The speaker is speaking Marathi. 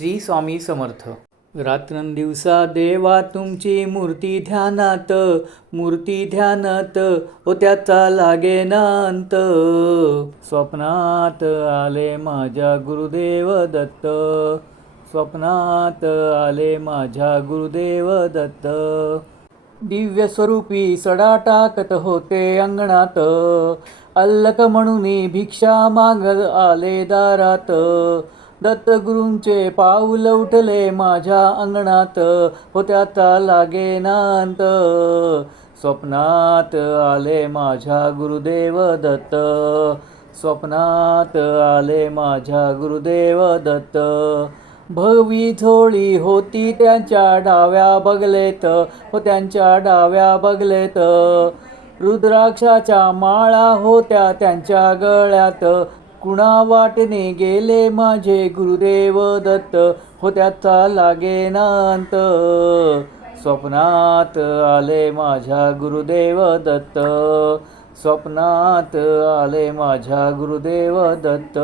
श्री स्वामी समर्थ. रात्रंदिवसा देवा तुमची मूर्ती ध्यानात, मूर्ती ध्यानात, ओ त्याचा लागेना अंत. स्वप्नात आले माझ्या गुरुदेव दत्त, स्वप्नात आले माझ्या गुरुदेव दत्त. दिव्य स्वरूपी सडा टाकत होते अंगणात, अल्लक म्हणून भिक्षा मागत आले दारात. दत्तगुरूंचे पाऊल उठले माझ्या अंगणात, हो त्याचा लागेना अंत. स्वप्नात आले माझ्या गुरुदेव दत्त, स्वप्नात आले माझ्या गुरुदेव दत्त. भगवी झोळी होती त्यांच्या डाव्या बगलेत, हो त्यांच्या डाव्या बगलेत. रुद्राक्षाच्या माळा होत्या त्यांच्या गळ्यात, कुणा वाटेने गेले माझे गुरुदेव दत्त, हो त्याचा लागेना अंत. स्वप्नात आले माझ्या गुरुदेव दत्त, स्वप्नात आले माझ्या गुरुदेव दत्त.